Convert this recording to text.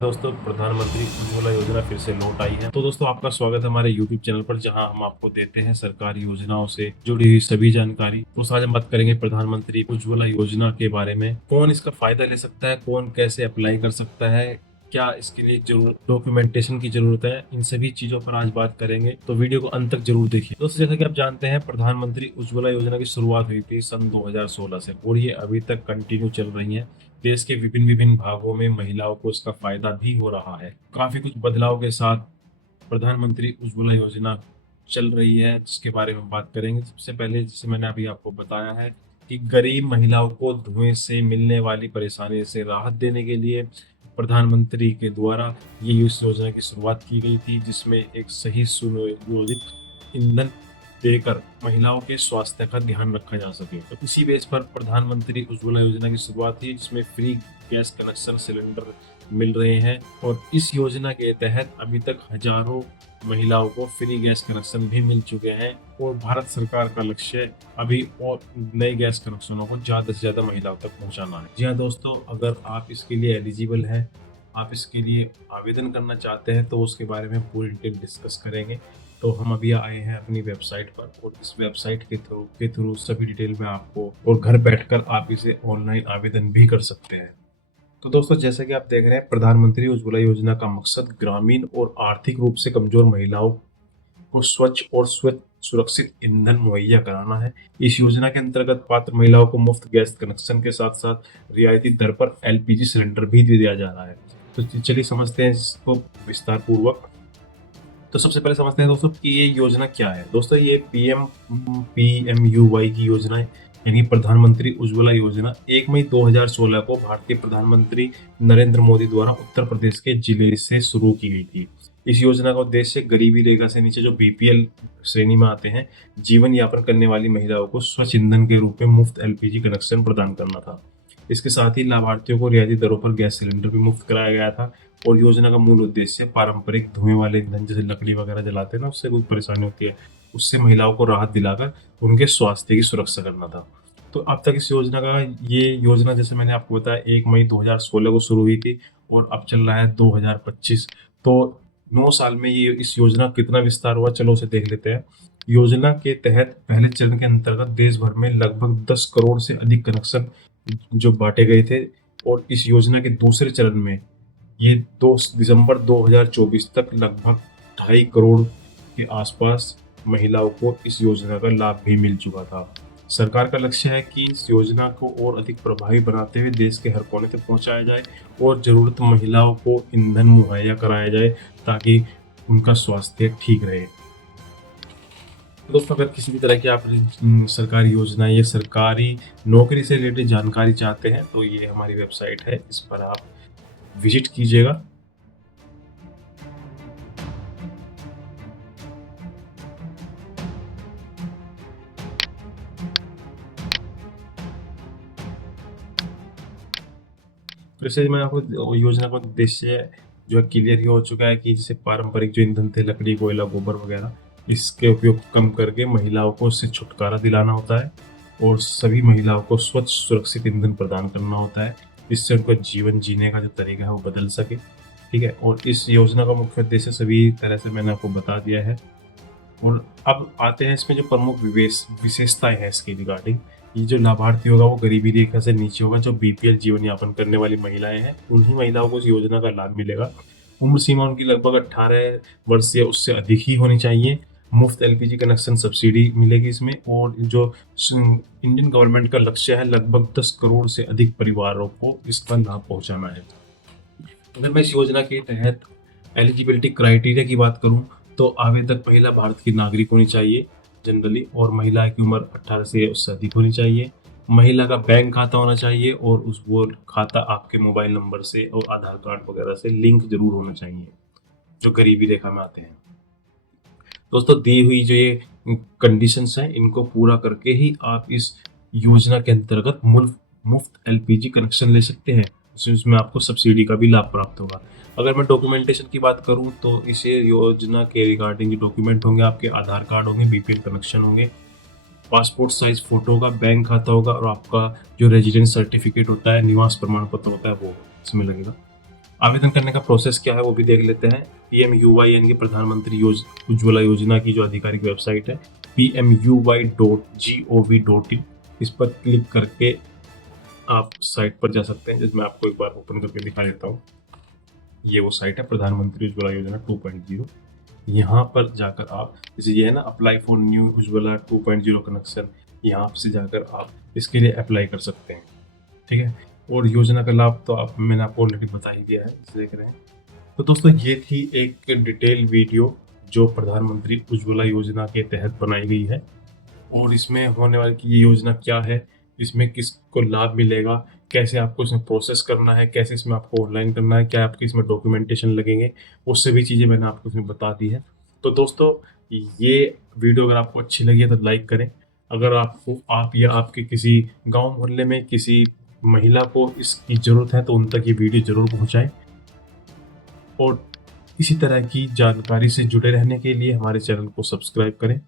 दोस्तों, प्रधानमंत्री उज्ज्वला योजना फिर से लौट आई है। तो दोस्तों, आपका स्वागत है हमारे YouTube चैनल पर, जहां हम आपको देते हैं सरकारी योजनाओं से जुड़ी हुई सभी जानकारी। तो आज हम बात करेंगे प्रधानमंत्री उज्ज्वला योजना के बारे में। कौन इसका फायदा ले सकता है, कौन कैसे अप्लाई कर सकता है, क्या इसके लिए जरूर डॉक्यूमेंटेशन की जरूरत है, इन सभी चीजों पर आज बात करेंगे। तो वीडियो को अंत तक जरूर देखिए। दोस्तों, जैसा कि आप जानते हैं, प्रधानमंत्री उज्ज्वला योजना की शुरुआत हुई थी सन 2016 से और ये अभी तक कंटिन्यू चल रही है। देश के विभिन्न विभिन्न भागों में महिलाओं को इसका फायदा भी हो रहा है। काफी कुछ बदलाव के साथ प्रधानमंत्री उज्ज्वला योजना चल रही है, जिसके बारे में बात करेंगे। सबसे पहले, जैसे मैंने अभी आपको बताया है, कि गरीब महिलाओं को धुएं से मिलने वाली परेशानी से राहत देने के लिए प्रधानमंत्री के द्वारा ये इस योजना की शुरुआत की गई थी, जिसमें एक सही सुनियोजित ईंधन देकर महिलाओं के स्वास्थ्य का ध्यान रखा जा सके। तो इसी बेस पर प्रधानमंत्री उज्ज्वला योजना की शुरुआत हुई, जिसमें फ्री गैस कनेक्शन सिलेंडर मिल रहे हैं। और इस योजना के तहत अभी तक हजारों महिलाओं को फ्री गैस कनेक्शन भी मिल चुके हैं और भारत सरकार का लक्ष्य अभी और नए गैस कनेक्शनों को ज्यादा से ज्यादा महिलाओं तक पहुंचाना है। जी हाँ दोस्तों, अगर आप इसके लिए एलिजिबल हैं, आप इसके लिए आवेदन करना चाहते हैं, तो उसके बारे में पूरी डिटेल डिस्कस करेंगे। तो हम अभी आए हैं अपनी वेबसाइट पर और इस वेबसाइट के थ्रू सभी डिटेल में आपको, और घर बैठकर आप इसे ऑनलाइन आवेदन भी कर सकते हैं। तो दोस्तों, जैसा कि आप देख रहे हैं, प्रधानमंत्री उज्ज्वला योजना का मकसद ग्रामीण और आर्थिक रूप से कमजोर महिलाओं को स्वच्छ और सुरक्षित ईंधन मुहैया कराना है। इस योजना के अंतर्गत पात्र महिलाओं को मुफ्त गैस कनेक्शन के साथ साथ रियायती दर पर एलपीजी सिलेंडर भी दिया जा रहा है। तो चलिए समझते हैं इसको विस्तार पूर्वक। तो सबसे पहले समझते हैं दोस्तों कि ये योजना क्या है। दोस्तों, ये पीएमयूवाई की योजना है, यानी प्रधानमंत्री उज्ज्वला योजना 1 मई 2016 को भारतीय प्रधानमंत्री नरेंद्र मोदी द्वारा उत्तर प्रदेश के जिले से शुरू की गई थी। इस योजना का उद्देश्य गरीबी रेखा से नीचे, जो बीपीएल श्रेणी में आते हैं, जीवन यापन करने वाली महिलाओं को स्वच्छ ईंधन के रूप में मुफ्त एलपीजी कनेक्शन प्रदान करना था। इसके साथ ही लाभार्थियों को रियायती दरों पर गैस सिलेंडर भी मुफ्त कराया गया था। और योजना का मूल उद्देश्य पारंपरिक धुएं वाले ईंधन, जैसे लकड़ी वगैरह जलाते हैं ना, उससे कोई परेशानी होती है, उससे महिलाओं को राहत दिलाकर उनके स्वास्थ्य की सुरक्षा करना था। तो अब तक इस योजना का, ये योजना जैसे मैंने आपको बताया 1 मई 2016 को शुरू हुई थी और अब चल रहा है 2025। तो 9 साल में ये इस योजना कितना विस्तार हुआ, चलो उसे देख लेते हैं। योजना के तहत पहले चरण के अंतर्गत देश भर में लगभग 10 करोड़ से अधिक कनेक्शन जो बांटे गए थे, और इस योजना के दूसरे चरण में ये 2 दिसंबर 2024 तक लगभग 2.5 करोड़ के आसपास महिलाओं को इस योजना का लाभ भी मिल चुका था। सरकार का लक्ष्य है कि इस योजना को और अधिक प्रभावी बनाते हुए देश के हर कोने तक पहुंचाया जाए और जरूरतमंद महिलाओं को ईंधन मुहैया कराया जाए, ताकि उनका स्वास्थ्य ठीक रहे। दोस्तों, अगर किसी भी तरह की आप सरकारी योजना या सरकारी नौकरी से रिलेटेड जानकारी चाहते हैं, तो ये हमारी वेबसाइट है, इस पर आप विजिट कीजिएगा। तो इससे मैं आपको योजना का उद्देश्य जो है क्लियर ही हो चुका है, कि जैसे पारंपरिक जो ईंधन थे, लकड़ी, कोयला, गोबर वगैरह, इसके उपयोग कम करके महिलाओं को इससे छुटकारा दिलाना होता है और सभी महिलाओं को स्वच्छ सुरक्षित ईंधन प्रदान करना होता है, जिससे उनका जीवन जीने का जो तरीका है वो बदल सके। ठीक है, और इस योजना का मुख्य उद्देश्य सभी तरह से मैंने आपको बता दिया है। और अब आते हैं इसमें जो प्रमुख विशेषताएं हैं इसकी रिगार्डिंग। ये जो लाभार्थी होगा वो गरीबी रेखा से नीचे होगा, जो बीपीएल जीवन यापन करने वाली महिलाएं हैं, उन्हीं महिलाओं को इस योजना का लाभ मिलेगा। उम्र सीमा उनकी लगभग 18 वर्ष या उससे अधिक ही होनी चाहिए। मुफ्त एलपीजी कनेक्शन सब्सिडी मिलेगी इसमें, और जो इंडियन गवर्नमेंट का लक्ष्य है, लगभग 10 करोड़ से अधिक परिवारों को इसका लाभ पहुंचाना है। अगर मैं इस योजना के तहत एलिजिबिलिटी क्राइटेरिया की बात करूं, तो आवेदक महिला भारत की नागरिक होनी चाहिए जनरली, और महिला की उम्र 18 से उससे अधिक होनी चाहिए। महिला का बैंक खाता होना चाहिए, और उस वो खाता आपके मोबाइल नंबर से और आधार कार्ड वगैरह से लिंक जरूर होना चाहिए, जो गरीबी रेखा में आते हैं। दोस्तों, दी हुई जो ये कंडीशंस हैं, इनको पूरा करके ही आप इस योजना के अंतर्गत मुफ्त एलपीजी कनेक्शन ले सकते हैं, जिसमें आपको सब्सिडी का भी लाभ प्राप्त होगा। अगर मैं डॉक्यूमेंटेशन की बात करूं, तो इसे योजना के रिगार्डिंग जो डॉक्यूमेंट होंगे, आपके आधार कार्ड होंगे, बीपीएल कनेक्शन होंगे, पासपोर्ट साइज फोटो होगा, बैंक खाता होगा, और आपका जो रेजिडेंस सर्टिफिकेट होता है, निवास प्रमाण पत्र होता है, वो इसमें लगेगा। आवेदन करने का प्रोसेस क्या है वो भी देख लेते हैं। PMUY यानी कि प्रधानमंत्री उज्ज्वला योजना की जो आधिकारिक वेबसाइट है pmuy.gov.in, इस पर क्लिक करके आप साइट पर जा सकते हैं, जिसमें आपको एक बार ओपन करके दिखा देता हूँ। ये वो साइट है प्रधानमंत्री उज्ज्वला योजना 2.0। यहाँ पर जाकर आप, जैसे ये है ना apply for new Ujjwala 2.0 connection, यहाँ से जाकर आप इसके लिए अप्लाई कर सकते हैं। ठीक है, और योजना का लाभ तो मैंने आपको ऑलरेडी बता ही दिया है, जैसे देख रहे हैं। तो दोस्तों ये थी एक डिटेल वीडियो जो प्रधानमंत्री उज्ज्वला योजना के तहत बनाई गई है, और इसमें होने वाली की ये योजना क्या है, इसमें किसको लाभ मिलेगा, कैसे आपको इसमें प्रोसेस करना है, कैसे इसमें आपको ऑनलाइन करना है, क्या आपके इसमें डॉक्यूमेंटेशन लगेंगे, वो सभी चीज़ें मैंने आपको इसमें बता दी है। तो दोस्तों ये वीडियो अगर आपको अच्छी लगी है तो लाइक करें। अगर आप या आपके किसी गांव मोहल्ले में किसी महिला को इसकी ज़रूरत है तो उन तक ये वीडियो ज़रूर पहुंचाएं, और इसी तरह की जानकारी से जुड़े रहने के लिए हमारे चैनल को सब्सक्राइब करें।